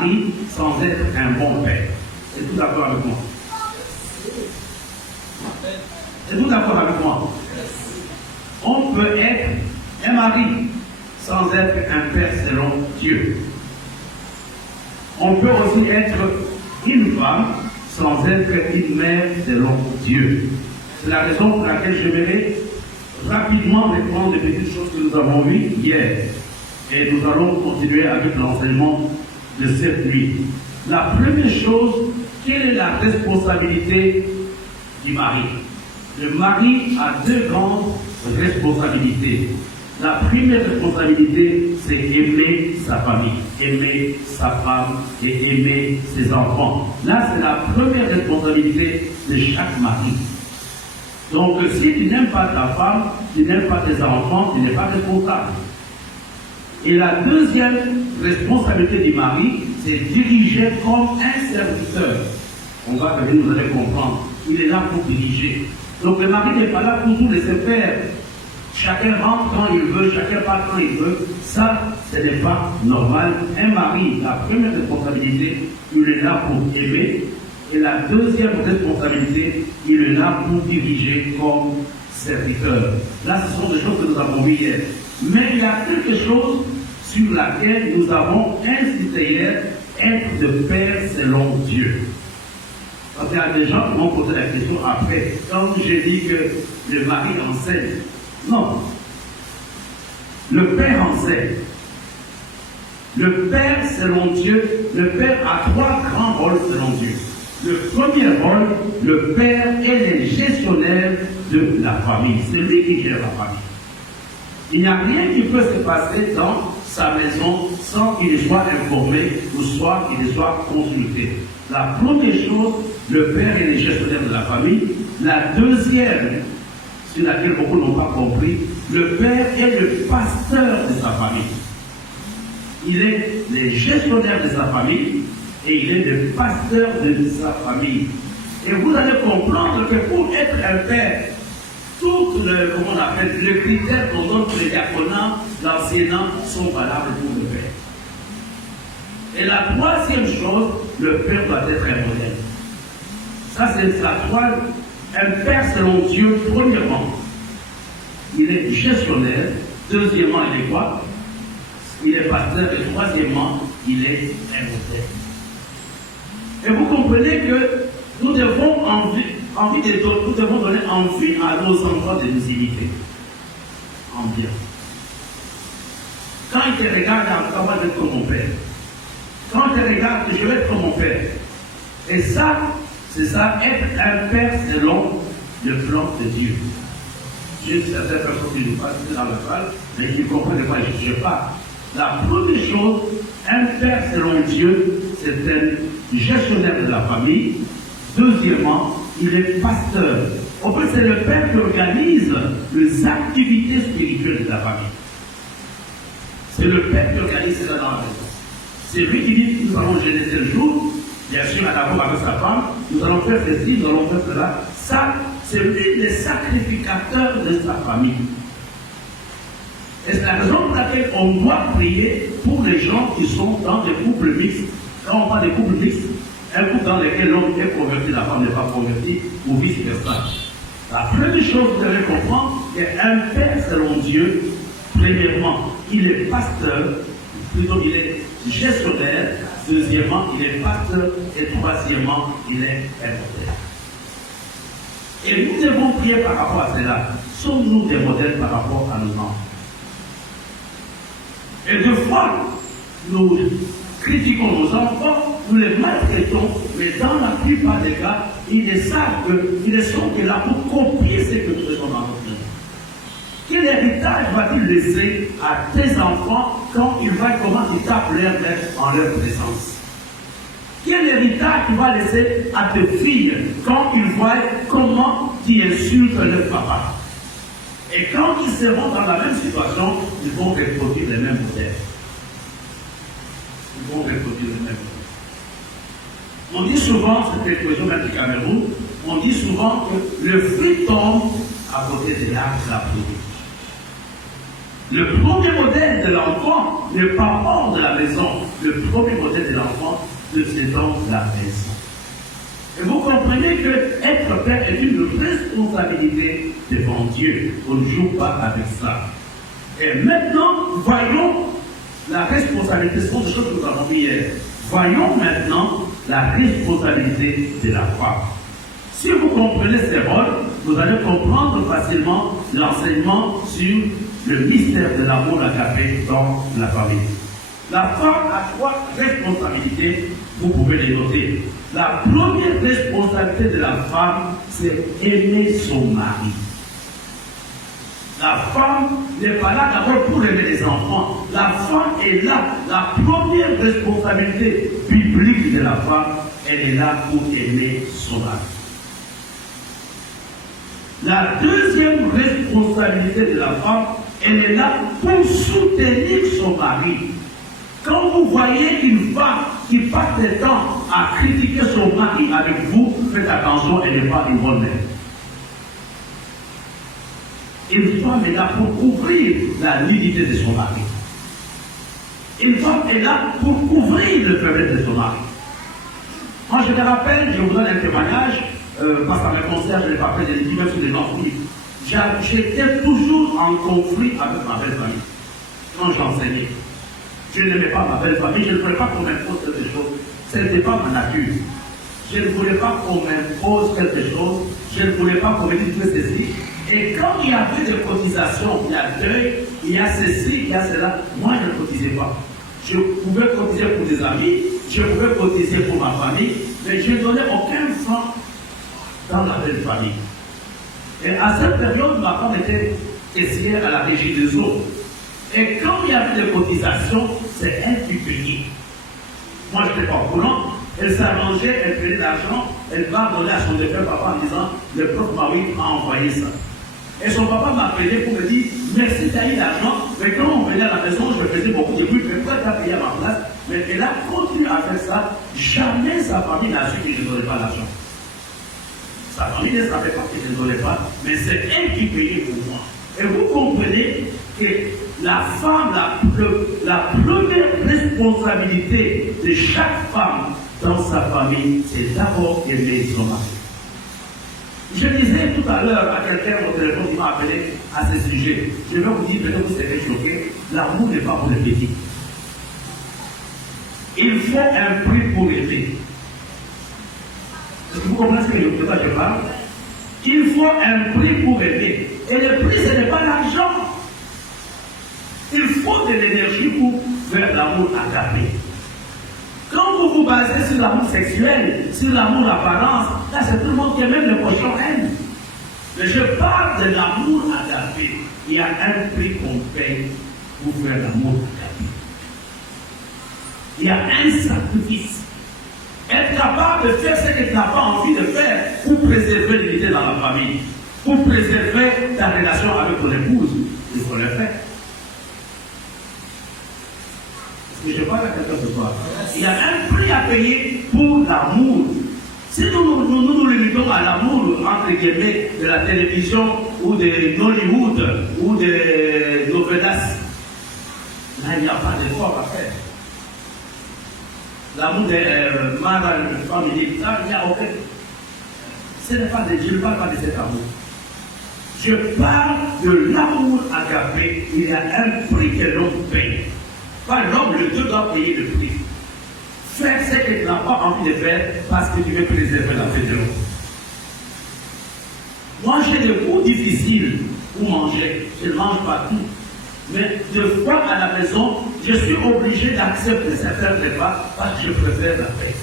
mari sans être un bon père. Êtes-vous d'accord avec moi? Êtes-vous d'accord avec moi? On peut être un mari sans être un père selon Dieu. On peut aussi être une femme sans être une mère selon Dieu. C'est la raison pour laquelle j'aimerais rapidement reprendre les petites choses que nous avons vues hier. Et nous allons continuer avec l'enseignement de cette nuit. La première chose, quelle est la responsabilité du mari? Le mari a deux grandes responsabilités. La première responsabilité, c'est aimer sa famille, aimer sa femme et aimer ses enfants. Là, c'est la première responsabilité de chaque mari. Donc, si tu n'aimes pas ta femme, tu n'aimes pas tes enfants, tu n'es pas responsable. Et la deuxième responsabilité du mari, c'est diriger comme un serviteur. On va venir, vous allez comprendre. Il est là pour diriger. Donc, le mari n'est pas là pour tout laisser faire. Chacun rentre quand il veut, chacun part quand il veut. Ça, ce n'est pas normal. Un mari, la première responsabilité, il est là pour aimer. Et la deuxième responsabilité, il est là pour diriger comme serviteur. Là, ce sont des choses que nous avons vues hier. Mais il y a quelque chose sur laquelle nous avons insisté hier, être de père selon Dieu. Parce qu'il y a des gens qui m'ont posé la question après, quand j'ai dit que le mari enseigne. Non. Le père enseigne. Le père selon Dieu, le père a trois grands rôles selon Dieu. Le premier rôle, le père est le gestionnaire de la famille. C'est lui qui gère la famille. Il n'y a rien qui peut se passer dans sa maison sans qu'il soit informé ou soit qu'il soit consulté. La première chose, le père est le gestionnaire de la famille. La deuxième, sur laquelle beaucoup n'ont pas compris, le père est le pasteur de sa famille. Il est le gestionnaire de sa famille et il est le pasteur de sa famille. Et vous allez comprendre que pour être un père, tout le, comment on appelle, le critère qu'on donne pour les diaconats, l'enseignant sont valables pour le père. Et la troisième chose, le père doit être un modèle. Ça, c'est la troisième. Un père selon Dieu, premièrement, il est gestionnaire. Deuxièmement, il est quoi? Il est pasteur. Et troisièmement, il est un modèle. Et vous comprenez que nous devons envie de d'autres, nous devons donner envie à nos enfants de nous imiter. En bien. Quand ils te regardent, on va être comme mon père. Quand ils te regardent, je vais être comme mon père. Et ça, c'est ça, être un père selon le plan de Dieu. J'ai certaines personnes qui nous passent dans la salle, mais qui comprennent de quoi je parle. La première chose, un père selon Dieu, c'est un gestionnaire de la famille. Deuxièmement, il est pasteur. En fait, c'est le père qui organise les activités spirituelles de la famille. C'est le père qui organise cela dans la maison. C'est lui qui dit, nous allons jeûner tel jour, bien sûr, à l'accord avec sa femme, nous allons faire ceci, nous allons faire cela. Ça, c'est lui le sacrificateur de sa famille. Et c'est la raison pour laquelle on doit prier pour les gens qui sont dans des couples mixtes. Quand on parle des couples mixtes, un couple dans lequel l'homme est converti, la femme n'est pas convertie, ou vice-versa. La première chose que vous devez comprendre, c'est qu'un père selon Dieu, premièrement, il est pasteur, plutôt il est gestionnaire, deuxièmement, il est pasteur, et troisièmement, il est un modèle. Et nous devons prier par rapport à cela. Sommes-nous des modèles par rapport à nos enfants? Et deux fois, nous critiquons nos enfants, nous les maltraitons, mais dans la plupart des cas, ils ne savent qu'ils ne sont que là pour copier ce que nous faisons dans notre vie. Quel héritage va-t-il laisser à tes enfants quand ils voient comment ils tapent leur mère en leur présence? Quel héritage tu vas laisser à tes filles quand ils voient comment tu insultes leur papa? Et quand ils seront dans la même situation, ils vont reproduire les mêmes modèles. Ils vont reproduire les mêmes modèles. On dit souvent, c'est l'expression même du Cameroun, on dit souvent que le fruit tombe à côté de l'arbre de la production. Le premier modèle de l'enfant n'est pas hors de la maison. Le premier modèle de l'enfant, c'est dans la maison. Et vous comprenez que être père est une responsabilité devant Dieu. On ne joue pas avec ça. Et maintenant, voyons la responsabilité. Ce sont des choses que nous avons vues hier. Voyons maintenant la responsabilité de la femme. Si vous comprenez ces rôles, vous allez comprendre facilement l'enseignement sur le mystère de l'amour agapé dans la famille. La femme a 3 responsabilités, vous pouvez les noter. La première responsabilité de la femme, c'est aimer son mari. La femme n'est pas là d'abord pour aimer les enfants. La femme est là. La première responsabilité biblique de la femme, elle est là pour aimer son mari. La deuxième responsabilité de la femme, elle est là pour soutenir son mari. Quand vous voyez une femme qui passe le temps à critiquer son mari avec vous, faites attention, elle n'est pas une bonne mère. Une femme est là pour couvrir la nudité de son mari. Une femme est là pour couvrir le faiblesse de son mari. Moi, je me rappelle, je vous donne un témoignage, parce qu'à mes concerts, je l'ai pas fait, je l'ai dit même sur les conflits. J'étais toujours en conflit avec ma belle famille quand j'enseignais. Je n'aimais pas ma belle famille, je ne voulais pas qu'on m'impose quelque chose. Ce n'était pas ma nature. Je ne voulais pas qu'on m'impose quelque chose, je ne voulais pas qu'on me dise fais ceci. Et quand il y avait des cotisations, il y a deuil, il y a ceci, il y a cela, moi je ne cotisais pas. Je pouvais cotiser pour des amis, je pouvais cotiser pour ma famille, mais je ne donnais aucun franc dans la belle famille. Et à cette période, ma femme était caissière à la régie des eaux. Et quand il y avait des cotisations, c'est elle qui payait. Moi, je n'étais pas au courant. Elle s'arrangeait, elle prenait l'argent, elle va donner à son défunt papa en disant le prof Maui m'a envoyé ça. Et son papa m'a appelé pour me dire merci, tu as eu l'argent, mais quand on venait à la maison, je faisais beaucoup de bruit, mais pourquoi tu as payé à ma place? Mais elle a continué à faire ça, jamais sa famille n'a su que je ne donnais pas l'argent. Sa famille ne savait pas que je ne donnais pas, mais c'est elle qui payait pour moi. Et vous comprenez que la femme, la première responsabilité de chaque femme dans sa famille, c'est d'abord aimer son mari. Je disais tout à l'heure à quelqu'un au téléphone qui m'a appelé à ce sujet. Je vais vous dire, peut-être vous serez choqués, l'amour n'est pas pour les petits. Il faut un prix pour aimer. Est-ce que vous comprenez ce que je parle? Il faut un prix pour aimer. Et le prix, ce n'est pas l'argent. Il faut de l'énergie pour faire l'amour agapé. Quand vous vous basez sur l'amour sexuel, sur l'amour apparence, là c'est tout le monde qui aime, même le cochon aime. Mais je parle de l'amour agapé. Il y a un prix qu'on paye pour faire l'amour agapé. Il y a un sacrifice. Être capable de faire ce que tu n'as pas envie de faire pour préserver l'unité dans la famille, pour préserver ta relation avec ton épouse, il faut le faire. Est-ce que je parle à quelqu'un ce soir? Il y a un prix à payer pour l'amour. Si nous limitons à l'amour, entre guillemets, de la télévision ou de Hollywood ou de novelas, là il n'y a pas d'effort à faire. L'amour de mari, de femme, il n'y a aucun. Je ne parle pas de cet amour. Je parle de l'amour agapé. Il y a un prix que l'homme paye. Pas l'homme, le Dieu doit payer le prix. Faire ce que tu n'as pas envie de faire parce que tu veux préserver la vie de l'homme. Moi, j'ai des goûts difficiles pour manger. Je ne mange pas tout. Mais deux fois à la maison, je suis obligé d'accepter certains repas parce que je préfère la paix.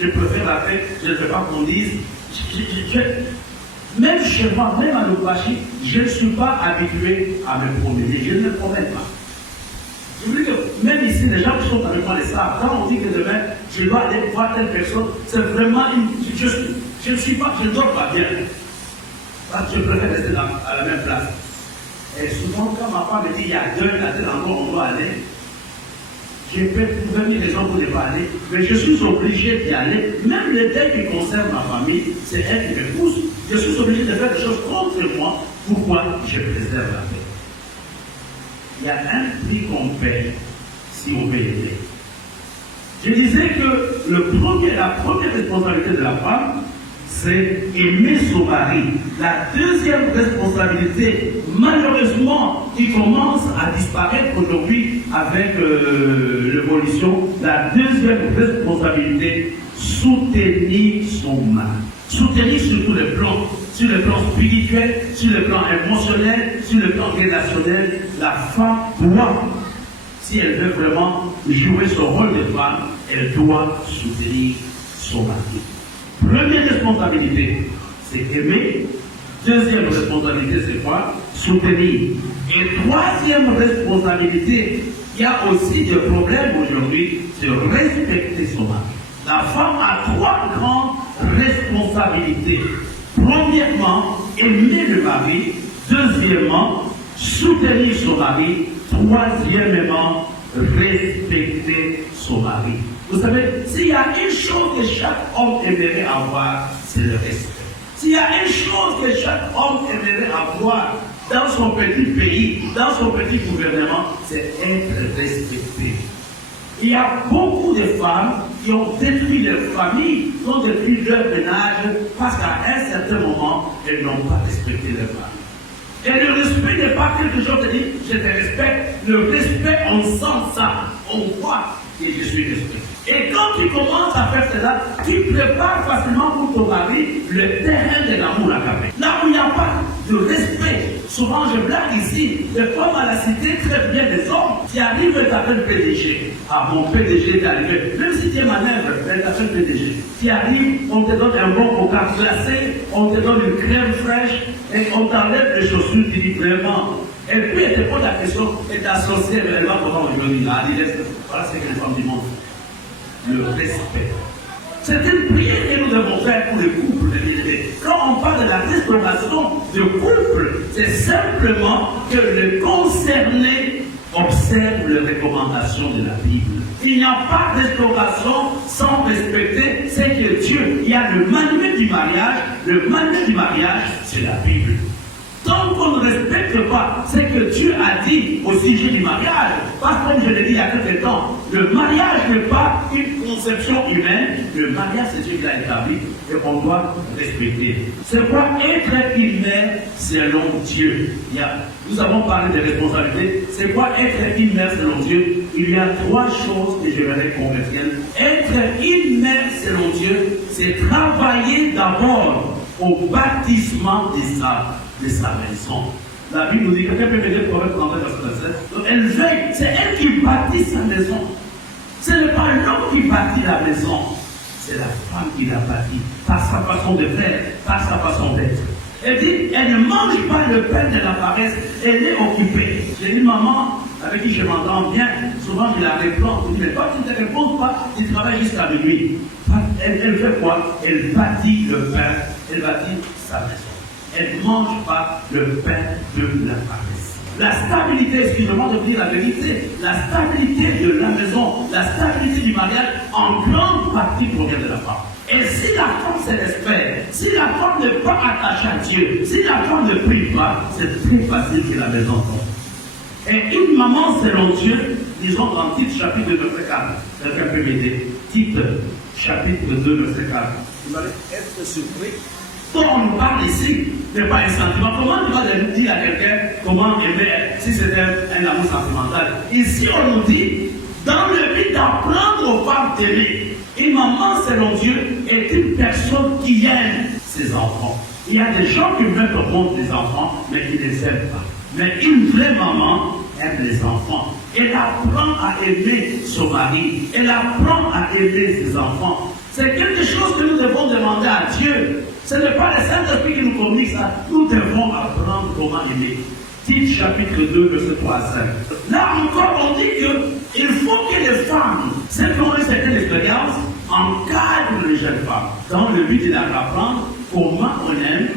Je préfère la paix, je ne veux pas qu'on dise. Même chez moi, même à l'Ouachi, je ne suis pas habitué à me promener. Je ne me promène pas. Je veux dire que même ici, les gens qui sont avec moi, les savent. Quand on dit que demain, je dois aller voir telle personne, c'est vraiment une. Je ne dors pas bien. Parce que je préfère rester à la même place. Et souvent, quand ma femme me dit il y a à tel endroit où on doit aller, je peux trouver des raisons pour ne pas aller, mais je suis obligé d'y aller. Même les thèmes qui concernent ma famille, c'est elle qui me pousse. Je suis obligé de faire des choses contre moi. Pourquoi? Je préserve la paix. il y a un prix qu'on paie si on veut aider. Je disais que la première responsabilité de la femme, c'est aimer son mari. La deuxième responsabilité, malheureusement, qui commence à disparaître aujourd'hui avec l'évolution, la deuxième responsabilité, soutenir son mari. Soutenir sur tous les plans, sur le plan spirituel, sur le plan émotionnel, sur le plan relationnel. La femme doit, si elle veut vraiment jouer son rôle de femme, elle doit soutenir son mari. Première responsabilité, c'est aimer. Deuxième responsabilité, c'est quoi? Soutenir. Et troisième responsabilité, il y a aussi des problèmes aujourd'hui, c'est respecter son mari. La femme a trois grandes responsabilités. Premièrement, aimer le mari. Deuxièmement, soutenir son mari. Troisièmement, respecter son mari. Vous savez, s'il y a une chose que chaque homme aimerait avoir, c'est le respect. S'il y a une chose que chaque homme aimerait avoir dans son petit pays, dans son petit gouvernement, c'est être respecté. Il y a beaucoup de femmes qui ont détruit leur famille, qui ont détruit leur ménage, parce qu'à un certain moment, elles n'ont pas respecté leur mari. Et le respect n'est pas quelque chose de dire je te respecte. Le respect, on sent ça, on voit que je suis respecté. Et quand tu commences à faire cela, tu prépares facilement pour ton mari le terrain de l'amour à Capé. Là où il n'y a pas de respect, souvent je blague ici, les femmes à la cité traitent bien des hommes qui arrivent et t'appellent PDG. Ah, mon PDG est arrivé. Même si tu es manœuvre, elle t'appelle PDG. Tu arrives, on te donne un bon coca glacé, on te donne une crème fraîche et on t'enlève les chaussures, tu dis vraiment. Et puis elle te pose la question, et ta sorcière, elle va comment aujourd'hui là, voilà ce que les femmes du monde. Le respect. C'est une prière que nous devons faire pour les couples de l'idée. Quand on parle de la restauration de couple, c'est simplement que le concerné observe les recommandations de la Bible. Il n'y a pas de restauration sans respecter ce que Dieu. Il y a le manuel du mariage. Le manuel du mariage, c'est la Bible. Tant qu'on ne respecte pas ce que Dieu a dit au sujet du mariage, parce que comme je l'ai dit il y a quelques temps, le mariage n'est pas une conception humaine, le mariage c'est Dieu qui l'a établi et on doit respecter. C'est quoi être humain selon Dieu? Nous avons parlé des responsabilités. C'est quoi être humain selon Dieu? Il y a trois choses que j'aimerais qu'on retienne. Être humain selon Dieu, c'est travailler d'abord au bâtissement de sa maison. La Bible nous dit, quelqu'un peut me dire Proverbe 31, verset 7. Elle veille, c'est elle qui bâtit sa maison. Ce n'est pas l'homme qui bâtit la maison, c'est la femme qui la bâtit, par sa façon de faire, par sa façon d'être. Elle dit, elle ne mange pas le pain de la paresse, elle est occupée. J'ai une maman avec qui je m'entends bien, souvent je la réponds, je dis, mais toi tu ne te réponds pas, tu travailles jusqu'à minuit. Elle fait quoi? Elle bâtit le pain, elle bâtit sa maison. Elle ne mange pas le pain de la paresse. La stabilité, excusez-moi de dire la vérité, la stabilité de la maison, la stabilité du mariage, en grande partie provient de la femme. Et si la femme se respecte, si la femme n'est pas attachée à Dieu, si la femme ne prie pas, c'est très facile que la maison tombe. Et une maman selon Dieu, disons dans Tite chapitre 2, verset 4, quelqu'un peut m'aider. Tite chapitre 2, verset 4. Vous allez être surpris. Quand on nous parle ici, n'est pas un sentiment. Comment tu vas dire à quelqu'un comment aimer si c'était un amour sentimental? Ici, on nous dit, dans le but d'apprendre aux femmes d'aimer, une maman, selon Dieu, est une personne qui aime ses enfants. Il y a des gens qui mettent au monde des enfants, mais qui ne les aiment pas. Mais une vraie maman aime les enfants. Elle apprend à aimer son mari. Elle apprend à aimer ses enfants. C'est quelque chose que nous devons demander à Dieu. Ce n'est pas le Saint-Esprit qui nous communique ça. Nous devons apprendre comment aimer. Tite chapitre 2, verset 3 à 5. Là encore, on dit qu'il faut que les femmes, celles qui ont eu certaines expériences, encadrent les jeunes femmes dans le but de leur apprendre comment on aime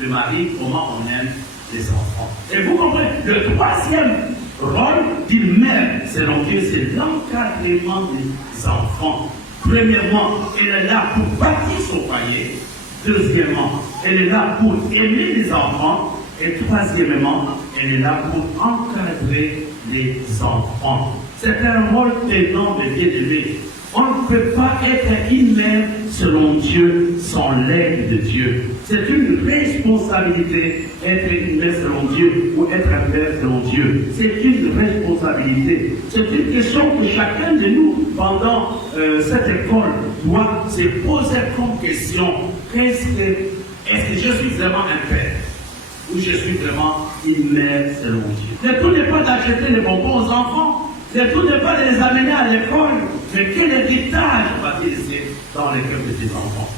le mari, comment on aime les enfants. Et vous comprenez, le troisième rôle d'une mère, selon Dieu, c'est l'encadrement des enfants. Premièrement, elle est là pour bâtir son foyer. Deuxièmement, elle est là pour aimer les enfants. Et troisièmement, elle est là pour encadrer les enfants. C'est un rôle énorme et bien élevé. On ne peut pas être une mère selon Dieu sans l'aide de Dieu. C'est une responsabilité être une mère selon Dieu ou être un père selon Dieu. C'est une responsabilité. C'est une question que chacun de nous, pendant cette école, doit se poser comme question. Est-ce que je suis vraiment un père ou je suis vraiment une mère selon Dieu? Le tout n'est pas d'acheter les bonbons aux enfants. Le tout n'est pas de les amener à l'école, mais quel héritage va-t-il laisser dans les cœurs de tes enfants?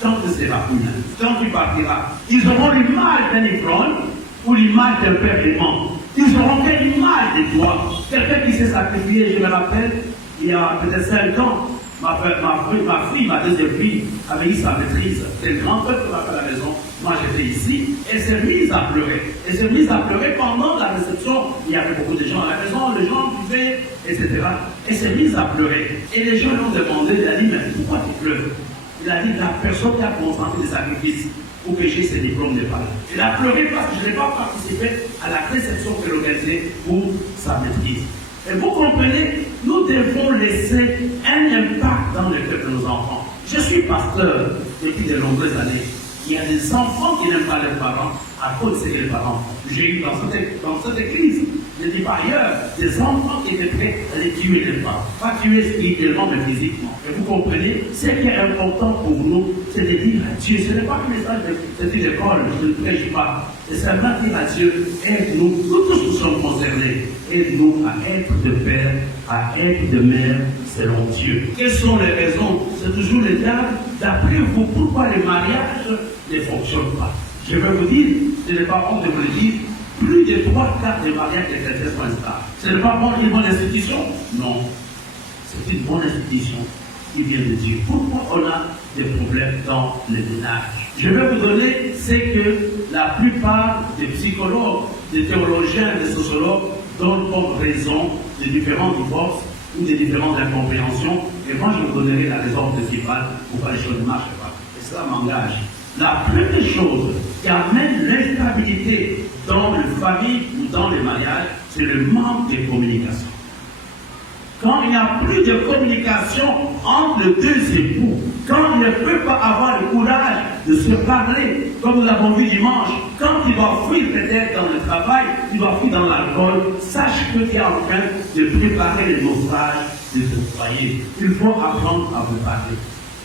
Tant que c'est la couleur, tant qu'il partira, ils auront l'image d'un ivrogne ou l'image d'un père aimant. Ils auront quelle image de toi? Quelqu'un qui s'est sacrifié, je me rappelle, il y a peut-être 5 ans, ma fille, ma deuxième fille, avait eu sa maîtrise. C'est le grand peuple qui m'a fait à la maison. Moi, j'étais ici. Elle s'est mise à pleurer. Elle s'est mise à pleurer pendant la réception. Il y avait beaucoup de gens à la maison, les gens buvaient, etc. Elle s'est mise à pleurer. Et les gens lui ont demandé, il a dit, mais pourquoi tu pleures? Il a dit, la personne qui a consenti des sacrifices pour que j'ai ses diplômes n'est pas là. Il a pleuré parce que je n'ai pas participé à la réception qu'elle organisait pour sa maîtrise. Et vous comprenez, nous devons laisser un impact dans le cœur de nos enfants. Je suis pasteur depuis de nombreuses années. Il y a des enfants qui n'aiment pas leurs parents à cause de ce que les parents font. J'ai eu dans cette église, je dis par ailleurs, des enfants qui étaient prêts à les tuer les parents. Pas tuer spirituellement, mais physiquement. Et vous comprenez, ce qui est important pour nous, c'est de dire à Dieu, ce n'est pas un message de cette école, je ne prêche pas. C'est seulement dire à Dieu, aide-nous, nous tous nous sommes concernés. Aide-nous à être de père, à être de mère selon Dieu. Quelles sont les raisons? C'est toujours le cas. D'après vous, pourquoi le mariage ne fonctionne pas? Je vais vous dire, ce n'est pas honte de vous le dire, plus de 3/4 des mariages des chrétiens sont instables. Ce n'est pas une bonne institution? Non. C'est une bonne institution qui vient de Dieu. Pourquoi on a des problèmes dans les ménages? Je vais vous donner ce que la plupart des psychologues, des théologiens, des sociologues donnent comme raison des différents divorces ou des différentes incompréhensions. Et moi, je vous donnerai la raison principale pourquoi les choses ne marchent pas. Et cela m'engage. La première chose qui amène l'instabilité dans les familles ou dans les mariages, c'est le manque de communication. Quand il n'y a plus de communication entre les deux époux, quand il ne peut pas avoir le courage de se parler, comme nous l'avons vu dimanche, quand il doit fuir peut-être dans le travail, il doit fuir dans l'alcool, sache que tu es en train de préparer le naufrage de ton foyer. Il faut apprendre à vous parler.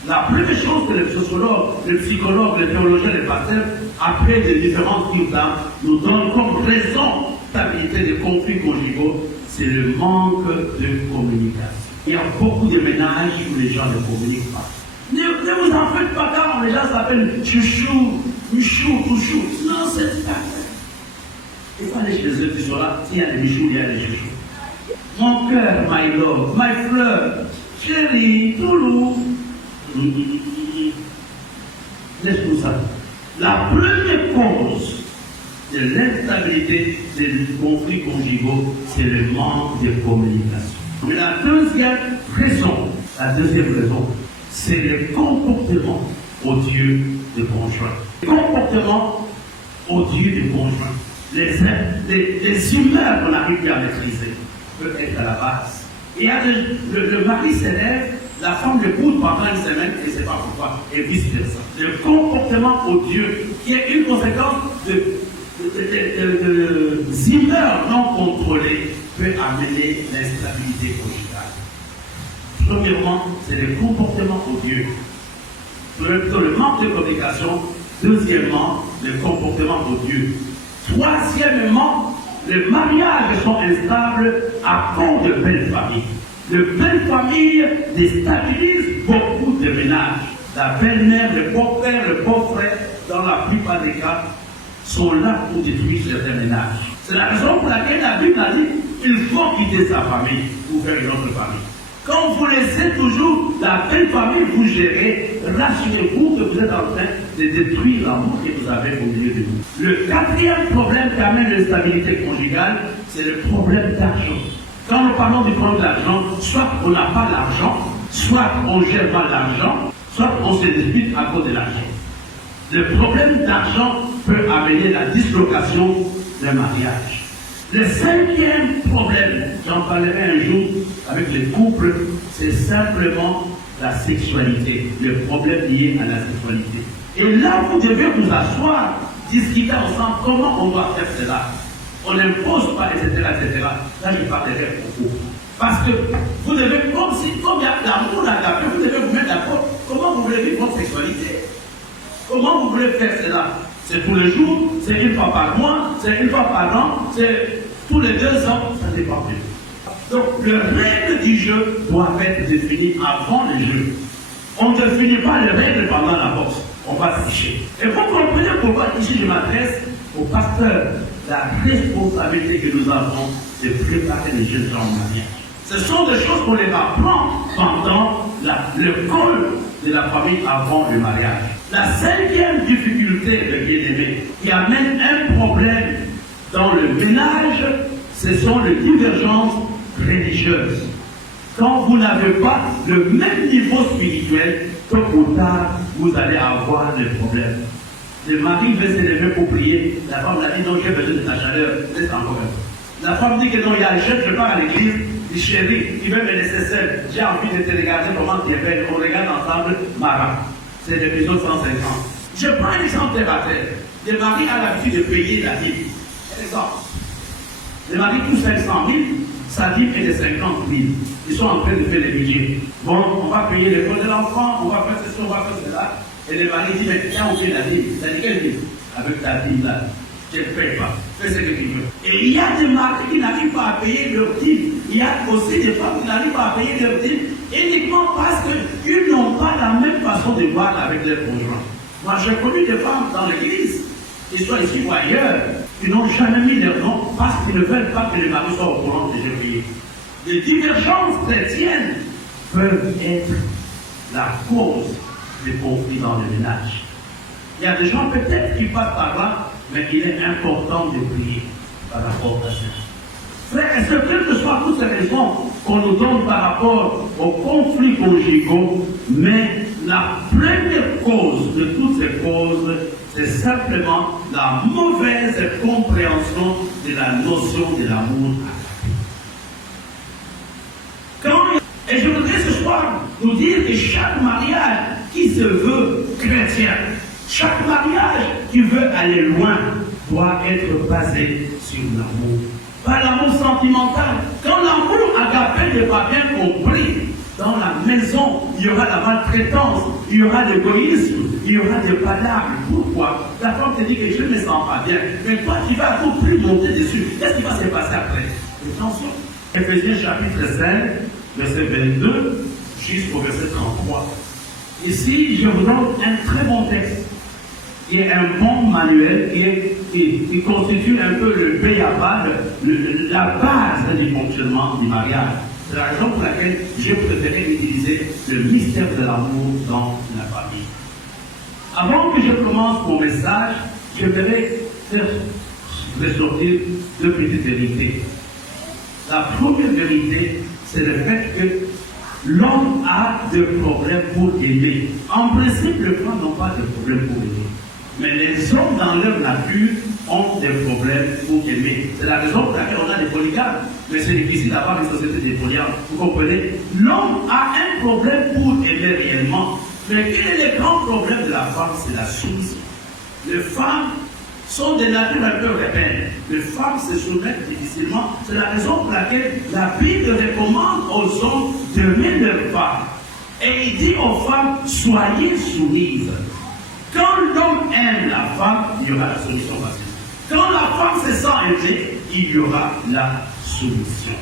La première chose que les sociologues, les psychologues, les théologiens, les pasteurs, après les différentes types d'âmes, nous donnent comme raison de stabilité des conflits conjugaux, c'est le manque de communication. Il y a beaucoup de ménages où les gens ne communiquent pas. Ne vous en faites pas quand les gens s'appellent chouchou, michou, touchou. Non, c'est pas vrai. Il faut aller chez eux qui sont là. S'il y a des michous, il y a des chouchous. Mon cœur, my love, my fleur, chérie, toulou. Laisse-nous ça. La première cause de l'instabilité des conflits conjugaux, c'est le manque de communication. Mais la deuxième raison, c'est le comportement odieux du conjoint. Le comportement odieux du conjoint. Les humeurs qu'on arrive à maîtriser peuvent être à la base. Et le mari s'élève, la femme le boude pendant une semaine et ne sait pas pourquoi, et vice-versa. Le comportement odieux, qui est une conséquence de humeurs non contrôlées, peut amener l'instabilité conjugale. Premièrement, c'est le comportement odieux. Plutôt le manque de communication. Deuxièmement, le comportement odieux. Troisièmement, les mariages sont instables à cause de belles familles. Les belles familles déstabilisent beaucoup de ménages. La belle-mère, le beau-père, le beau-frère, dans la plupart des cas, sont là pour détruire certains ménages. C'est la raison pour laquelle la Bible a dit qu'il faut quitter sa famille pour faire une autre famille. Quand vous laissez toujours la belle famille vous gérer, rassurez-vous que vous êtes en train de détruire l'amour que vous avez au milieu de vous. Le quatrième problème qui amène l'instabilité conjugale, c'est le problème d'argent. Quand nous parlons du problème d'argent, soit on n'a pas l'argent, soit on gère mal l'argent, soit on se dispute à cause de l'argent. Le problème d'argent peut amener la dislocation d'un mariage. Le cinquième problème, j'en parlerai un jour avec les couples, c'est simplement la sexualité, le problème lié à la sexualité. Et là, vous devez vous asseoir, discuter ensemble comment on doit faire cela. On n'impose pas, etc., etc. Là, je parlerai beaucoup. Parce que vous devez, comme il y a l'amour agapé, vous devez vous mettre d'accord comment vous voulez vivre votre sexualité. Comment vous voulez faire cela? C'est tous les jours, c'est une fois par mois, c'est une fois par an, c'est tous les 2 ans, ça dépend de vous. Donc, les règles du jeu doivent être définies avant le jeu. On ne définit pas les règles pendant la boxe. On va tricher. Et vous comprenez pourquoi ici je m'adresse au pasteur. La responsabilité que nous avons, c'est de préparer les jeunes gens en mariage. Ce sont des choses qu'on les apprend pendant le col de la famille avant le mariage. La 5e difficulté de bien-aimé qui amène un problème dans le ménage, ce sont les divergences religieuses. Quand vous n'avez pas le même niveau spirituel, tôt ou tard, vous allez avoir des problèmes. Le mari veut se lever pour prier. La femme l'a dit non, j'ai besoin de ta chaleur. Laisse encore un peu. La femme dit que non, il y a le chef, je pars à l'église. Il dit chérie, il veut me laisser seul. J'ai envie de te regarder comment tu es belle. On regarde ensemble Mara. C'est l'épisode 150. Je prends un exemple terre à terre. Le mari a l'habitude de payer la dîme. Exemple. Le mari touche 500 000, sa dîme est de 50 000. Ils sont en train de faire les budgets. Bon, on va payer l'école de l'enfant, on va faire ceci, on va faire cela. Et le mari dit, mais quand on fait la dîme, ça dit quelle dîme? Avec ta dîme là, je ne paye pas. Fais ce que tu veux. Et il y a des maris qui n'arrivent pas à payer leur dîme. Il y a aussi des femmes qui n'arrivent pas à payer leur dîme uniquement parce qu'ils n'ont pas la même façon de voir avec leur conjoint. Moi, j'ai connu des femmes dans l'église, qu'ils soient ici ou ailleurs, qui n'ont jamais mis leur nom parce qu'ils ne veulent pas que les maris soient au courant que j'ai payé. Les divergences chrétiennes peuvent être la cause des conflits dans le ménage. Il y a des gens peut-être qui passent par là, mais il est important de prier par rapport à ça. Frère, est-ce que quelles que soient toutes ces raisons qu'on nous donne par rapport aux conflits conjugaux, mais la première cause de toutes ces causes, c'est simplement la mauvaise compréhension de la notion de l'amour. Et je voudrais ce soir nous dire que chaque mariage qui se veut chrétien, chaque mariage qui veut aller loin, doit être basé sur l'amour. Pas l'amour sentimental. Quand l'amour agapé n'est pas bien compris, dans la maison, il y aura la maltraitance, il y aura l'égoïsme, il y aura des bagarres. Pourquoi? La femme te dit que je ne me sens pas bien. Mais toi, tu vas encore plus monter dessus. Qu'est-ce qui va se passer après? Attention. Éphésiens chapitre 5, verset 22 jusqu'au verset 33. Ici, je vous donne un très bon texte, qui est un bon manuel, qui constitue un peu le béaba, la base du fonctionnement du mariage. C'est la raison pour laquelle j'ai préféré utiliser le mystère de l'amour dans la famille. Avant que je commence mon message, je vais faire ressortir 2 petites vérités. La première vérité, c'est le fait que l'homme a des problèmes pour aimer. En principe, les femmes n'ont pas de problème pour aimer. Mais les hommes, dans leur nature, ont des problèmes pour aimer. C'est la raison pour laquelle on a des polygames. Mais c'est difficile d'avoir une société des polygames. Vous comprenez? L'homme a un problème pour aimer réellement. Mais quel est le grand problème de la femme? C'est la soumission. Les femmes sont des natures un peu rebelles. Les femmes se soumettent difficilement. C'est la raison pour laquelle la Bible recommande aux hommes d'aimer leurs femmes. Et il dit aux femmes, soyez soumises. Quand l'homme aime la femme, il y aura la soumission facile. Quand la femme se sent aimée, il y aura la soumission.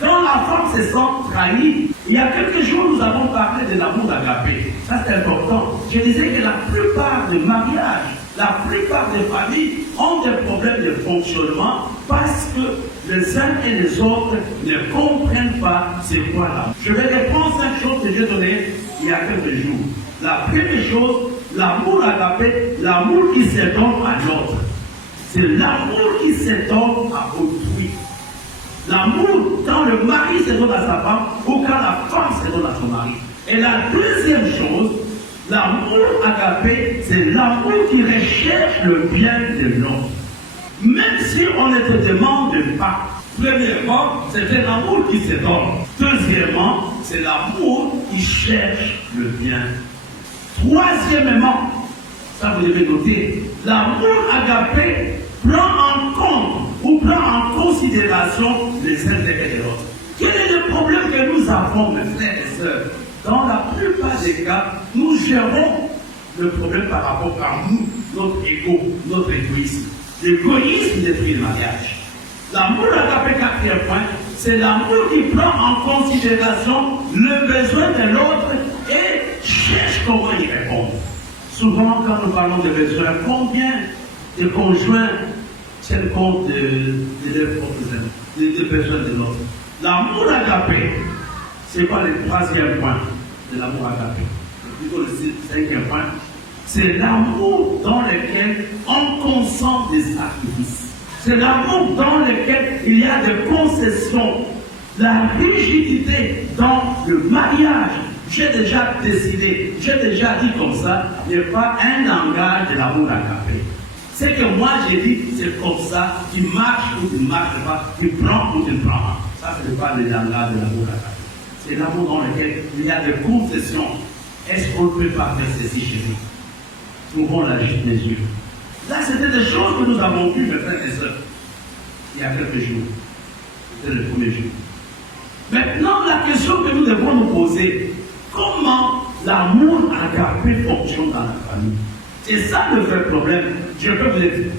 Quand la femme se sent trahie, il y a quelques jours, nous avons parlé de l'amour agapé. Ça, c'est important. Je disais que la plupart des mariages, la plupart des familles ont des problèmes de fonctionnement parce que les uns et les autres ne comprennent pas c'est quoi l'amour. Je vais répondre 5 choses que j'ai données il y a quelques jours. La première chose, l'amour agapé, l'amour qui se donne à l'autre. C'est l'amour qui se donne à autrui. L'amour quand le mari se donne à sa femme ou quand la femme se donne à son mari. Et la deuxième chose, l'amour agapé, c'est l'amour qui recherche le bien de l'autre. Même si on ne te demande pas. Premièrement, c'est un amour qui se donne. Deuxièmement, c'est l'amour qui cherche le bien. Troisièmement, ça vous devez noter, l'amour agapé prend en compte ou prend en considération les intérêts de l'autre. Quel est le problème que nous avons, mes frères et sœurs? Dans la plupart des cas, nous gérons le problème par rapport à nous, notre ego, notre égoïsme. L'égoïsme détruit le mariage. L'amour agapé, quatrième point, c'est l'amour qui prend en considération le besoin de l'autre et cherche comment y répondre. Souvent, quand nous parlons de besoins, combien de conjoints tiennent compte de leurs propres amis, des besoins de l'autre? L'amour agapé, c'est quoi le troisième point de l'amour agapé? Plutôt le cinquième point, c'est l'amour dans lequel on consent des sacrifices. C'est l'amour dans lequel il y a des concessions, la rigidité dans le mariage. J'ai déjà décidé, j'ai déjà dit comme ça, n'est pas un langage de l'amour agapé. C'est que moi j'ai dit, c'est comme ça, tu marches ou tu ne marches pas, tu prends ou tu ne prends pas. Ça, ce n'est pas le langage de l'amour agapé. C'est l'amour dans lequel il y a des concessions. Est-ce qu'on ne peut pas faire ceci chez nous? Trouvons la justice des yeux. Là, c'était des choses que nous avons vues, mes frères et sœurs, il y a quelques jours. C'était le premier jour. Maintenant, la question que nous devons nous poser, comment l'amour agapé fonctionne dans la famille? C'est ça le vrai problème. Je peux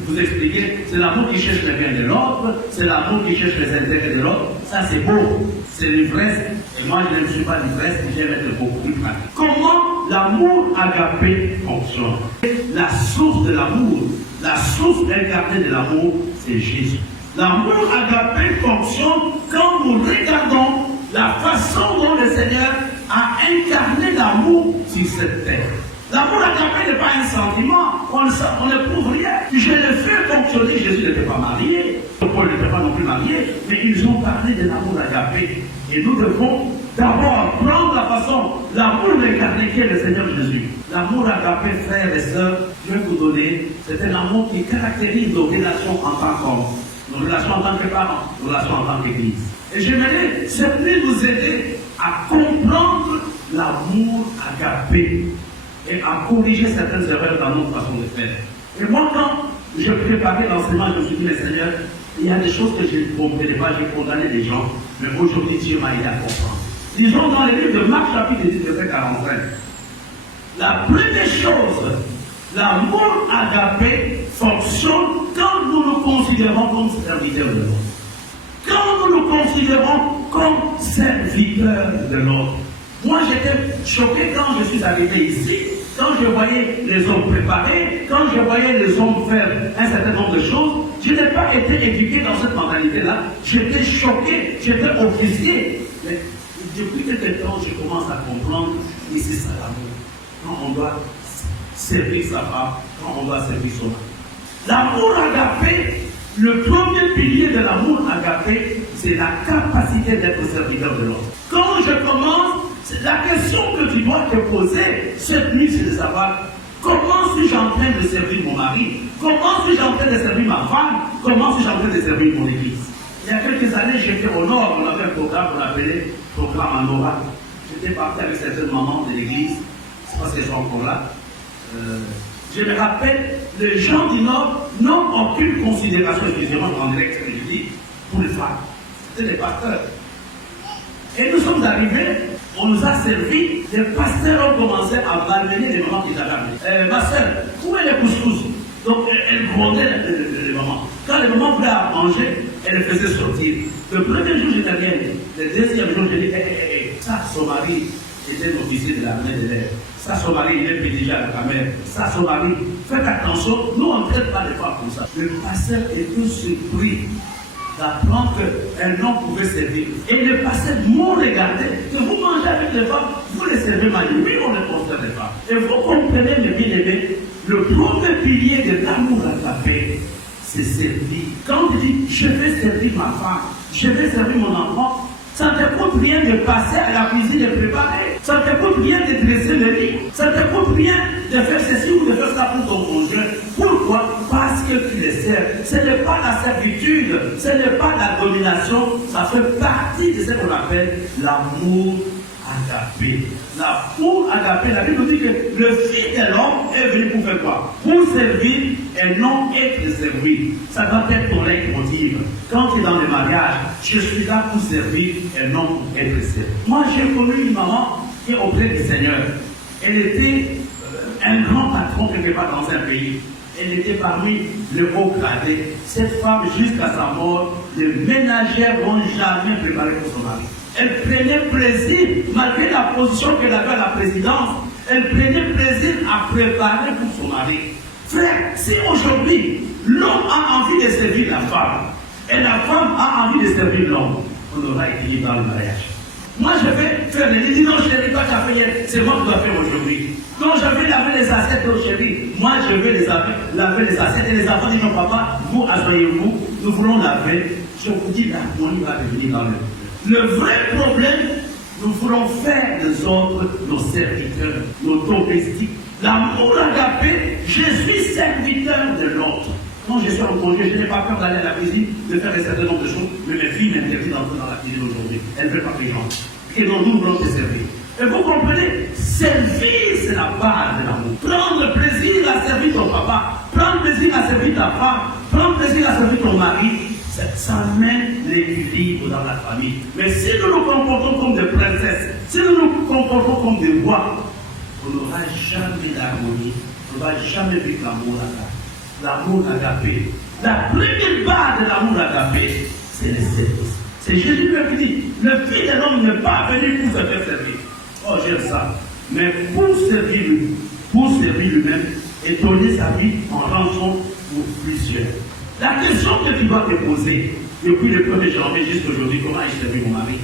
vous expliquer, c'est l'amour qui cherche le bien de l'autre, c'est l'amour qui cherche les intérêts de l'autre. Ça, c'est beau. C'est l'ivresse. Et moi, je ne suis pas l'ivresse, j'aime être beaucoup plus pratique. Comment l'amour agapé fonctionne? La source de l'amour, la source incarnée de l'amour, c'est Jésus. L'amour agapé fonctionne quand nous regardons la façon dont le Seigneur a incarné l'amour sur cette terre. L'amour agapé n'est pas un sentiment, on n'éprouve rien. Je l'ai fait fonctionner, Jésus n'était pas marié, Paul n'était pas non plus marié, mais ils ont parlé de l'amour agapé. Et nous devons d'abord prendre la façon, l'amour incarné qui est le Seigneur Jésus. L'amour agapé, frères et sœurs, je vais vous donner, c'est un amour qui caractérise nos relations en tant qu'hommes, nos relations en tant que parents, nos relations en tant qu'Église. Et j'aimerais certainement vous aider à comprendre l'amour agapé et à corriger certaines erreurs dans notre façon de faire. Et moi, quand je préparais l'enseignement, je me suis dit, mais Seigneur, il y a des choses que je ne comprenais pas, j'ai condamné les gens, mais aujourd'hui, Dieu m'a aidé à comprendre. Disons dans les livres de Marc, chapitre 10, verset 45, la première chose, l'amour agapé fonctionne quand nous nous considérons comme serviteurs de l'autre. Quand nous nous considérons comme serviteurs de l'autre. Moi, j'étais choqué quand je suis arrivé ici, quand je voyais les hommes préparés, quand je voyais les hommes faire un certain nombre de choses. Je n'ai pas été éduqué dans cette mentalité-là. J'étais choqué, j'étais officier. Mais depuis quelque temps, je commence à comprendre que c'est ça l'amour. Quand on doit servir sa femme, quand on doit servir son âme. L'amour agapé, le premier pilier de l'amour agapé, c'est la capacité d'être serviteur de l'autre. Quand je commence, la question que tu dois te poser cette nuit, c'est de savoir comment suis-je en train de servir mon mari, comment suis-je en train de servir ma femme, comment suis-je en train de servir mon église. Il y a quelques années, j'étais au nord, on avait un programme qu'on appelait programme en oral. J'étais parti avec certaines mamans de l'église, je pense qu'elles sont encore là. Je me rappelle, les gens du nord n'ont aucune considération, excusez-moi, en direct, ce que je dis, pour les femmes. C'était des pasteurs. Et nous sommes arrivés, on nous a servi, les pasteurs ont commencé à malmener les mamans qui avaient amenées. Ma soeur, où est les couscous? Donc elle grondait les mamans. Quand les mamans voulaient à manger, elle les faisait sortir. Le premier jour, je n'ai rien dit. Le deuxième jour, je dis, ça, son mari était officier de l'armée de l'air. Ça, son mari, il est pédigé à la mer. Ça, son mari, faites attention, nous, on ne traite pas les femmes comme ça. Le pasteur était surpris d'apprendre qu'un homme pouvait servir. Et le pasteur m'ont regardé, que vous mangez avec les femmes, vous les servez mal. Oui, on les considère les femmes. Et vous comprenez, mes bien-aimés, le premier pilier de l'amour agapé, c'est servir. Quand tu dis, je vais servir ma femme, je vais servir mon enfant, ça ne te coûte rien de passer à la cuisine et préparer. Ça ne te coûte rien de dresser le lit. Ça ne te coûte rien de faire ceci ou de faire ça pour ton conjoint. Pourquoi? Parce que tu les sers. Ce n'est pas servitude, ce n'est pas la domination, ça fait partie de ce qu'on appelle l'amour agapé. L'amour agapé, la Bible dit que le Fils de l'homme est venu pour faire quoi? Pour servir et non être servi. Ça doit être ton leitmotiv. Quand tu es dans le mariage, je suis là pour servir et non pour être servi. Moi, j'ai connu une maman qui est auprès du Seigneur. Elle était un grand patron quelque part dans un pays. Elle était parmi les hauts gradés. Cette femme, jusqu'à sa mort, les ménagères n'ont jamais préparé pour son mari. Elle prenait plaisir, malgré la position qu'elle avait à la présidence, elle prenait plaisir à préparer pour son mari. Frère, si aujourd'hui, l'homme a envie de servir la femme, et la femme a envie de servir l'homme, on aura équilibré dans le mariage. Moi, je vais faire des lits. Non, chérie, toi, tu as fait hier. C'est moi qui dois faire aujourd'hui. Non, je vais laver les assiettes, oh, chérie. Moi, je vais laver les assiettes. Et les enfants disent, non, papa, vous, asseyez-vous, nous voulons laver. Je vous dis, l'harmonie va devenir dans le vrai problème, nous voulons faire des autres nos serviteurs, nos domestiques. L'amour agapé, je suis serviteur de l'autre. Quand je suis en congé, je n'ai pas peur d'aller à la cuisine, de faire un certain nombre de choses, mais mes filles m'interdisent d'entrer dans la cuisine aujourd'hui. Elles ne veulent pas que les gens. Et donc nous voulons te servir. Et vous comprenez, servir, c'est la base de l'amour. Prendre plaisir à servir ton papa, prendre plaisir à servir ta femme, prendre plaisir à servir ton mari, ça mène l'équilibre dans la famille. Mais si nous nous comportons comme des princesses, si nous nous comportons comme des rois, on n'aura jamais d'harmonie, on ne va jamais vivre l'amour agapé. L'amour agapé. La première base de l'amour agapé, c'est le service. C'est Jésus qui dit, le Fils de l'homme n'est pas venu pour se faire servir. Oh, j'aime ça. Mais pour servir lui-même et donner sa vie en rançon pour plusieurs. La question que tu dois te poser, depuis le 1er janvier jusqu'à aujourd'hui, comment ai-je servi mon mari?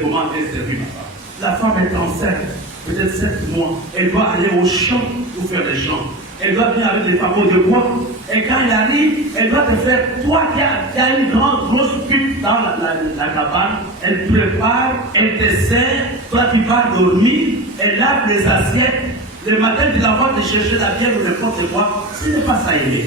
Comment ai-je servi ma femme? La femme est enceinte, peut-être 7 mois. Elle doit aller au champ pour faire des champs. Elle doit venir avec des fagots de bois. Et quand elle arrive, elle doit te faire, toi qui as une grosse pute dans la cabane, elle prépare, elle te sert, toi tu vas dormir, elle lave les assiettes. Le matin, tu la vois te chercher la bière ou n'importe quoi. Ce n'est pas ça, aimer.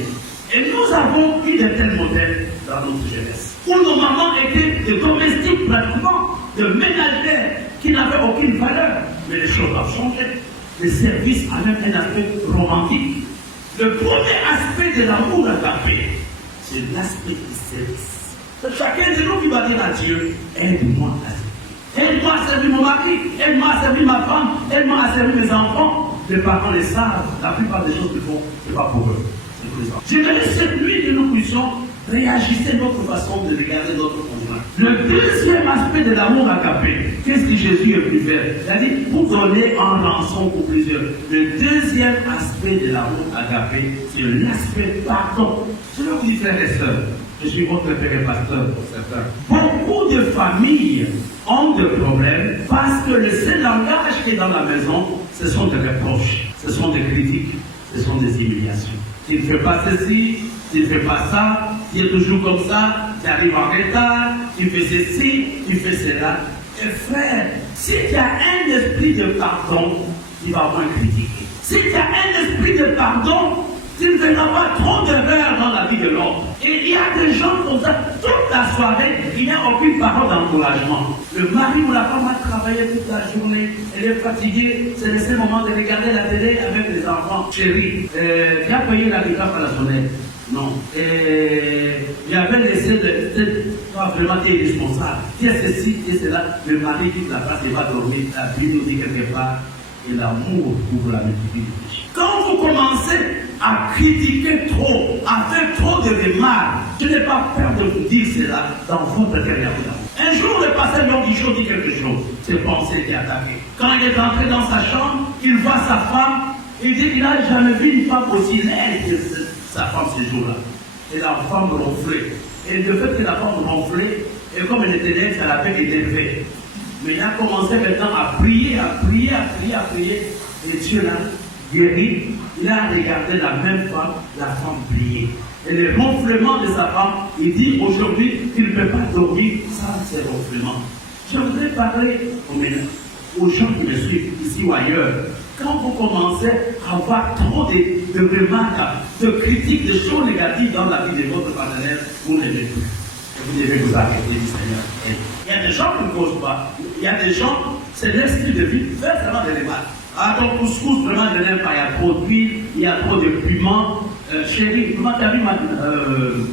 Et nous avons eu de tels modèles dans notre jeunesse. Où nos mamans étaient des domestiques pratiquement, de ménagères qui n'avaient aucune valeur. Mais les choses ont changé. Le service a même un aspect romantique. Le premier aspect de l'amour agapé, c'est l'aspect du service. Chacun de nous qui va dire à Dieu, aide-moi à servir. Aide-moi à servir mon mari, aide-moi à servir ma femme, aide-moi à servir mes enfants. Les parents les savent, la plupart des choses qu'ils font, ce n'est pas pour eux. J'aimerais cette nuit que nous puissions réajuster notre façon de regarder notre conjoint. Le deuxième aspect de l'amour agapé, qu'est-ce que Jésus est venu faire? Il a dit, pour donner en rançon pour plusieurs. Le deuxième aspect de l'amour agapé, c'est l'aspect pardon. Je vais vous dire, frères et sœurs, je suis votre père et pasteur pour certains. Beaucoup de familles ont des problèmes parce que le seul langage qui est dans la maison, ce sont des reproches, ce sont des critiques, ce sont des humiliations. Tu ne fais pas ceci, tu ne fais pas ça, tu es toujours comme ça, tu arrives en retard, tu fais ceci, tu fais cela. Et frère, si tu as un esprit de pardon, tu vas moins critiquer. Si tu as un esprit de pardon, tu ne verras pas trop d'erreurs dans la vie de l'homme. Et il y a des gens comme ça, toute la soirée, il n'y a aucune parole d'encouragement. Le mari ou la femme a travaillé toute la journée, elle est fatiguée, c'est le seul moment de regarder la télé avec les enfants. Chérie, tu as payé la guitare à la sonnette? Non. Il avait laissé toi vraiment tu es responsable. Tu as ceci, tu as cela. Le mari dit que la place il va dormir. La Bible nous dit quelque part, et l'amour couvre la multitude du péché. Quand vous commencez à critiquer trop, à faire trop de remarques, je n'ai pas peur de vous dire cela dans votre carrière d'amour. Un jour, le pasteur Lord Guichot dit quelque chose. C'est pensée qui est attaquée. Quand il est entré dans sa chambre, il voit sa femme, il dit qu'il n'a jamais vu une femme aussi laide que sa femme ce jour-là. Et la femme ronflait. Et le fait que la femme ronflait, et comme elle était laide, ça l'avait énervé. Mais il a commencé maintenant à prier. Et Dieu l'a guéri. Il a regardé la même femme, la femme prier. Et le ronflement de sa femme, il dit aujourd'hui qu'il ne peut pas dormir sans ces ronflements. Je voudrais parler aux gens qui me suivent ici ou ailleurs. Quand vous commencez à avoir trop de remarques, de critiques, de choses négatives dans la vie de votre partenaire, vous ne l'aimez plus. Vous devez vous arrêter, Seigneur. Il y a des gens qui ne causent pas. Il y a des gens, c'est leur style de vie, faire vraiment des mal. Ah, ton couscous, vraiment, je n'aime pas. Il y a trop d'huile, il y a trop de piment. Chérie, comment tu as vu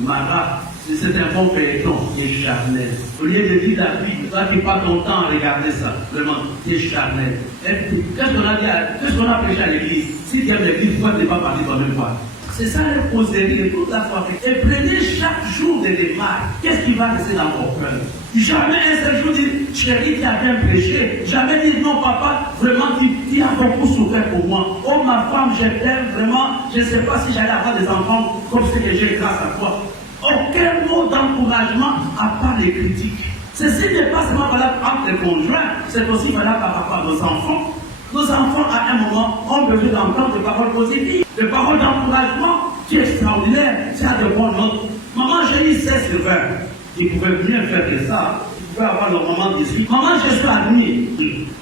Mara? C'est un bon feuilleton, qui est charnel. Au lieu de dire David, toi qui pas ton temps à regarder ça, vraiment, tu es charnel. Qu'est-ce qu'on a prêché à l'église? Si tu aimes l'église, pourquoi tu n'es pas parti dans même fois? C'est ça le causerie de toute la foi. Et prenez chaque jour des démarches. Qu'est-ce qui va rester dans mon cœur? Jamais un seul jour dire, chérie, tu as bien prêché. Jamais dire, non, papa, vraiment, tu as beaucoup souffert pour moi. Oh, ma femme, je t'aime vraiment. Je ne sais pas si j'allais avoir des enfants comme ce que j'ai grâce à toi. Aucun mot d'encouragement à part les critiques. Ceci n'est pas seulement valable entre les conjoints, c'est aussi valable par rapport à nos enfants. Nos enfants, à un moment, ont besoin d'entendre des paroles positives, des paroles d'encouragement qui est extraordinaire. C'est à de bons notes. Maman, j'ai mis 16 sur 20. Ils pouvaient bien faire que ça. Ils pouvaient avoir leur maman d'ici. Maman, je suis admis.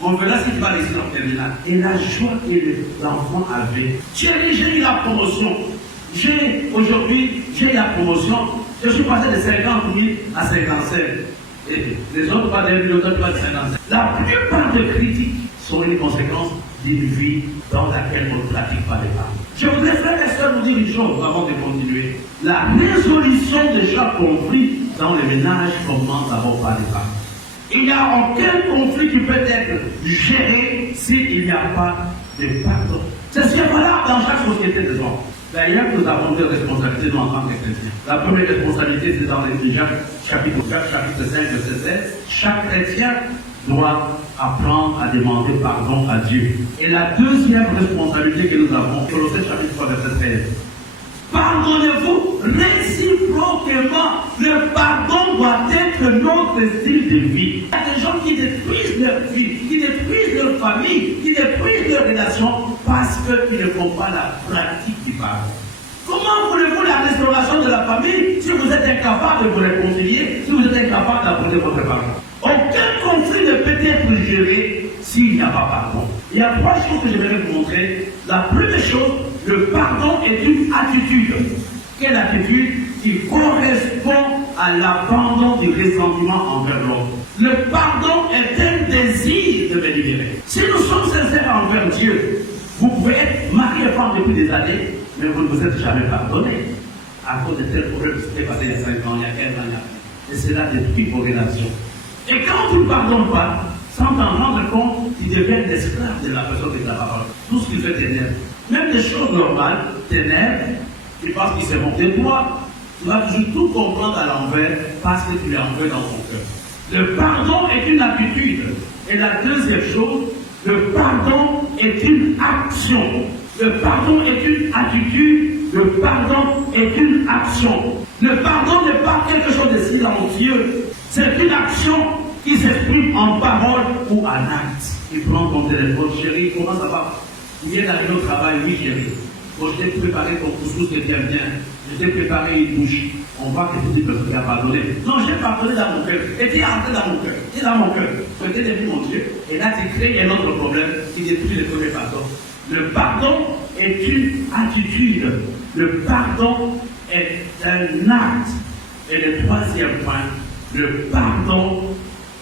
On verra si tu vas réussir en terminale. Et la joie que l'enfant avait. Chérie, j'ai eu la promotion. Aujourd'hui, j'ai eu la promotion. Je suis passé de 50 000 à 55. Et les autres pas des millions, d'autres pas de 55. La plupart des critiques sont une conséquence d'une vie dans laquelle on ne pratique pas les femmes. Je voudrais, frères et sœurs, vous dire une chose avant de continuer. La résolution de chaque conflit dans les ménages commence d'abord par les femmes. Il n'y a aucun conflit qui peut être géré s'il n'y a pas de pardon. C'est ce qui est valable dans chaque société des hommes. D'ailleurs, nous avons deux responsabilités nous en tant que chrétiens. La première responsabilité, c'est dans l'Éphésiens, chapitre 4, chapitre 5, verset 16. Chaque chrétien doit apprendre à demander pardon à Dieu. Et la deuxième responsabilité que nous avons, Colossiens chapitre 3, verset 13. Pardonnez-vous réciproquement. Le pardon doit être notre style de vie. Il y a des gens qui détruisent leur vie, qui détruisent leur famille, qui détruisent leurs relations parce qu'ils ne font pas la pratique du pardon. Comment voulez-vous la restauration de la famille si vous êtes incapable de vous réconcilier, si vous êtes incapable d'apporter votre pardon? Aucun conflit ne peut être géré s'il n'y a pas pardon. Il y a trois choses que je vais vous montrer. La première chose, le pardon est une attitude. Quelle attitude? Qui correspond à l'abandon du ressentiment envers l'autre. Le pardon est un désir de me libérer. Si nous sommes sincères envers Dieu, vous pouvez être marié et femme depuis des années, mais vous ne vous êtes jamais pardonné à cause de tel problème qui s'était passé il y a 5 ans, il y a 15 ans. Et cela détruit vos relations. Et quand tu ne pardonnes pas, sans t'en rendre compte, tu deviens l'esclave de la personne qui t'a parlé. Tout ce qui fait t'énerve. Même des choses normales t'énervent, tu penses qu'il s'est moqué de toi. Tu vas toujours tout comprendre à l'envers parce que tu l'as envoyé dans ton cœur. Le pardon est une attitude. Et la deuxième chose, le pardon est une action. Le pardon est une attitude. Le pardon est une action. Le pardon n'est pas quelque chose de silencieux. C'est une action qui s'exprime en parole ou en acte. Tu prends ton téléphone, chérie, comment ça va? Tu viens d'arriver au travail, oui chérie. Bon, je t'ai préparé ton couscous que tu aimes bien. Je t'ai préparé une bouche. On voit que tu dis que tu as pardonné. Non, j'ai pardonné dans mon cœur. Et tu es entré dans mon cœur. Tu es dans mon cœur. Tu es devenu mon Dieu. Et là, tu crées un autre problème qui détruit le premier pardon. Le pardon est une attitude. Le pardon est un acte. Et le troisième point, le pardon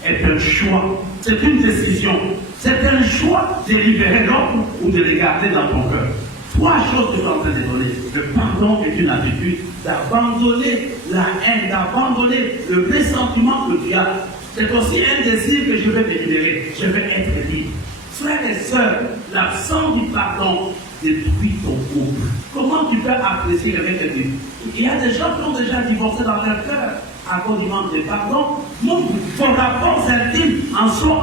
est un choix. C'est une décision. C'est un choix de libérer l'autre ou de le garder dans ton cœur. Trois choses que je suis en train de donner. Le pardon est une attitude d'abandonner la haine, d'abandonner le ressentiment que tu as. C'est aussi un désir que je vais me libérer. Je vais être libre. Frères et sœurs, l'absence du pardon détruit ton couple. Comment tu peux apprécier le mec de Dieu? Il y a des gens qui ont déjà divorcé dans leur cœur à cause du manque de pardon. Vos rapports intimes en sont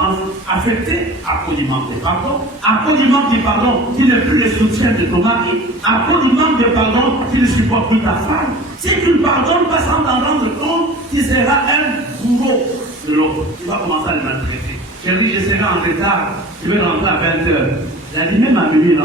affectés à cause du manque de pardon. À cause du manque de pardon, tu n'es plus le soutien de ton mari. À cause du manque de pardon, tu ne supportes plus ta femme. Si tu ne pardonnes pas sans t'en rendre compte, tu seras un bourreau de l'autre. Tu vas commencer à le maltraiter. Chérie, je serai en retard. Je vais rentrer à 20h. Il a dit même à minuit, là.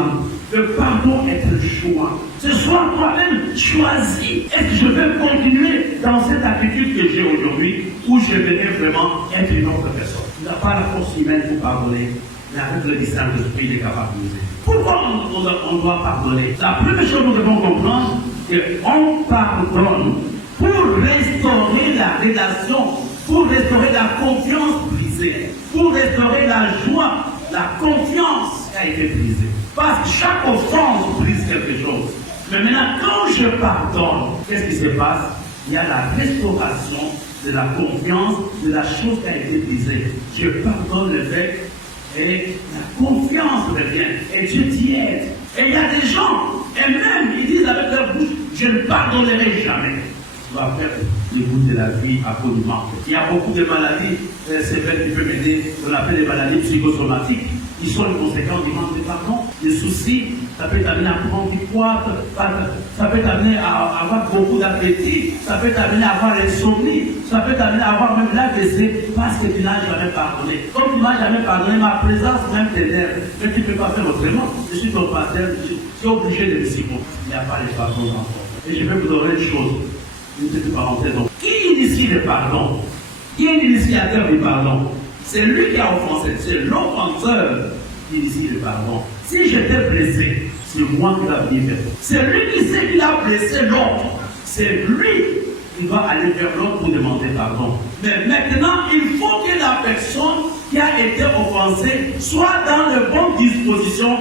Le pardon est un choix. Ce soir, toi-même, choisis. Est-ce que je vais continuer dans cette attitude que j'ai aujourd'hui ou je vais vraiment être une autre personne? Tu n'as pas la force humaine pour pardonner. mais avec le discernement de l'esprit, il est capable de nous aider. Pourquoi on doit pardonner? La première chose que nous devons comprendre, c'est qu'on pardonne pour restaurer la relation, pour restaurer la confiance brisée, pour restaurer la joie, la confiance qui a été brisée. Parce que chaque offense brise quelque chose. Mais maintenant, quand je pardonne, qu'est-ce qui se passe? Il y a la restauration de la confiance, de la chose qui a été brisée. Je pardonne l'évêque et la confiance revient. Et Dieu t'y aide. Et il y a des gens, et même, ils disent avec leur bouche, je ne pardonnerai jamais. Tu vas faire les bouts de la vie à cause du manque. Il y a beaucoup de maladies, c'est vrai qui peut m'aider, on appelle les maladies psychosomatiques. Ils sont les conséquences du manque de pardon. Les soucis, ça peut t'amener à prendre du poids, ça peut t'amener à avoir beaucoup d'appétit, ça peut t'amener à avoir l'insomnie, ça peut t'amener à avoir même l'AVC parce que tu n'as jamais pardonné. Comme tu ne m'as jamais pardonné, ma présence même t'énerve. Mais tu ne peux pas faire autrement. Je suis ton pasteur, je suis obligé de me supporter. Il n'y a pas les pardons encore. Et je vais vous donner une chose, une petite parenthèse. Donc, qui initie le pardon? Qui est l'initiateur du pardon? C'est lui qui a offensé, c'est l'offenseur qui initie le pardon. Si j'étais blessé, c'est moi qui l'ai bien fait. C'est lui qui sait qu'il a blessé l'autre. C'est lui qui va aller vers l'autre pour demander pardon. Mais maintenant, il faut que la personne qui a été offensée soit dans de bonnes dispositions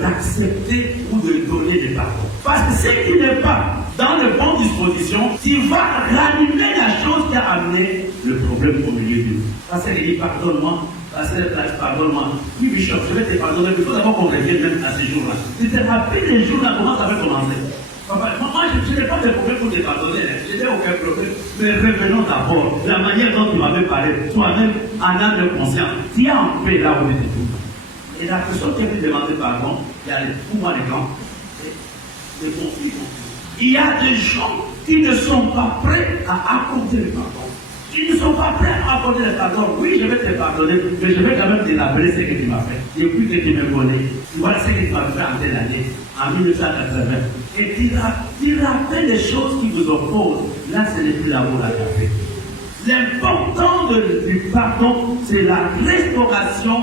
d'accepter ou de donner des pardons. Parce que si tu n'es pas dans de bonnes dispositions, tu vas ranimer la chose qui a amené le problème au milieu de nous. Parce qu'elle dit pardonne-moi. Pardonne-moi. Oui, Bishop, je vais te pardonner. Il faut d'abord qu'on revienne même à ces jours-là. Tu te rappelles les jours-là, comment ça va commencer? Moi, je n'ai pas de problème pour te pardonner. Je n'ai aucun problème. Mais revenons d'abord. La manière dont tu m'avais parlé, toi-même, en âme de conscience, tu es en paix là où tu es. Et la personne qui a pu demander pardon, il y a pour moi les grands, les conflits. Il y a des gens qui ne sont pas prêts à accorder le pardon. Ils ne sont pas prêts à accorder le pardon. Oui, je vais te pardonner, mais je vais quand même te rappeler ce que tu m'as fait. Depuis que tu me connais, voilà ce que tu m'as fait en telle année, en 1980. Et tu rappelles les choses qui vous opposent. Là, ce n'est plus l'amour à café. L'important du pardon, c'est la restauration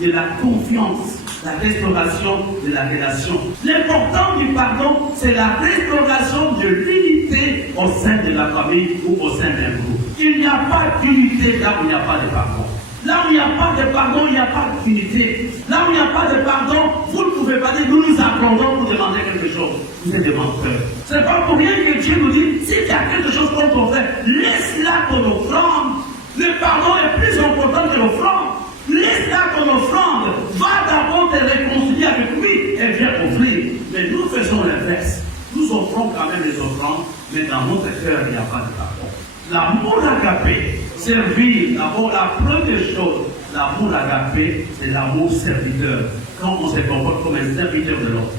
de la confiance, la restauration de la relation. L'important du pardon, c'est la restauration de l'unité au sein de la famille ou au sein d'un groupe. Il n'y a pas d'unité là où il n'y a pas de pardon. Là où il n'y a pas de pardon, il n'y a pas d'unité. Là où il n'y a pas de pardon, vous ne pouvez pas dire nous nous accordons pour demander quelque chose. Vous êtes des menteurs. Ce n'est pas pour rien que Dieu nous dit si tu as quelque chose contre ton frère, laisse-la ton offrande. Le pardon est plus important que l'offrande. Laisse-la ton offrande. Va d'abord te réconcilier avec lui et viens offrir. Mais nous faisons l'inverse. Nous offrons quand même les offrandes, mais dans notre cœur, il n'y a pas de pardon. L'amour agapé, servir, d'abord la première chose, l'amour agapé, c'est l'amour serviteur. Quand on se comporte comme un serviteur de l'autre.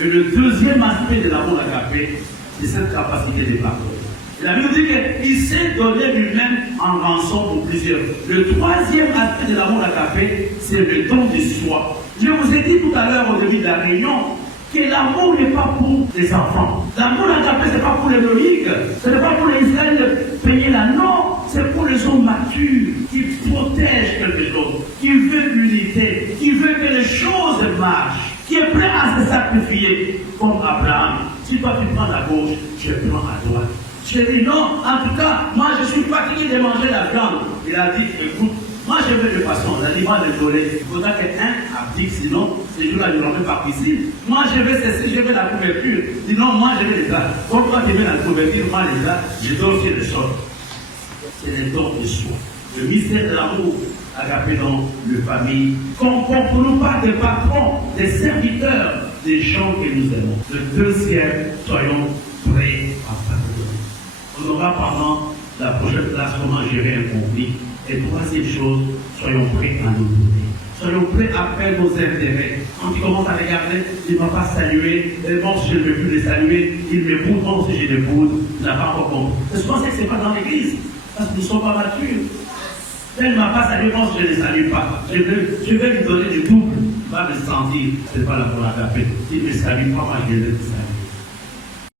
Et le deuxième aspect de l'amour agapé, c'est cette capacité de pardonner. La Bible dit qu'il s'est donné lui-même en rançon pour plusieurs. Le troisième aspect de l'amour agapé, c'est le don de soi. Je vous ai dit tout à l'heure au début de la réunion que l'amour n'est pas pour les enfants. L'amour agapé, ce n'est pas pour les loïcs. Ce n'est pas pour les Israël payer la non. C'est pour les hommes matures qui protègent quelque chose, qui veut l'unité, qui veut que les choses marchent, qui est prêt à se sacrifier comme Abraham. Si toi tu prends à gauche, je prends à droite. Je dis non, en tout cas, moi je suis fatigué de manger la viande. Il a dit, écoute, moi je veux de façon, il a dit, moi désolé, il faudra qu'un abdique, sinon, ces jours-là, je ne rentre pas ici. Moi je veux ceci, je veux la couverture. Sinon, moi je veux les gars. Comme toi tu veux la couverture, moi les gars, je dois aussi les choses. C'est le don de soi. Le mystère de l'amour, agapé dans le famille. Comportons-nous pas des patrons, des serviteurs, des gens que nous aimons. Le deuxième, soyons prêts à pardonner. On aura pendant la prochaine classe comment gérer un conflit. Et troisième chose, soyons prêts à nous donner. Soyons prêts à faire nos intérêts. Quand tu commences à regarder, il ne m'a pas salué. Et bon, si je ne veux plus le saluer, il m'épouse. Bon, si je l'épouse, il n'a pas encore compris. C'est souvent que ce n'est pas dans l'église. Parce que nous ne sommes pas matures. Elle ne m'a pas salué, moi je ne le salue pas. Je vais lui donner du double. Il va me sentir. Ce n'est pas la bonne agapé. Il ne me salue pas, moi je vais le saluer.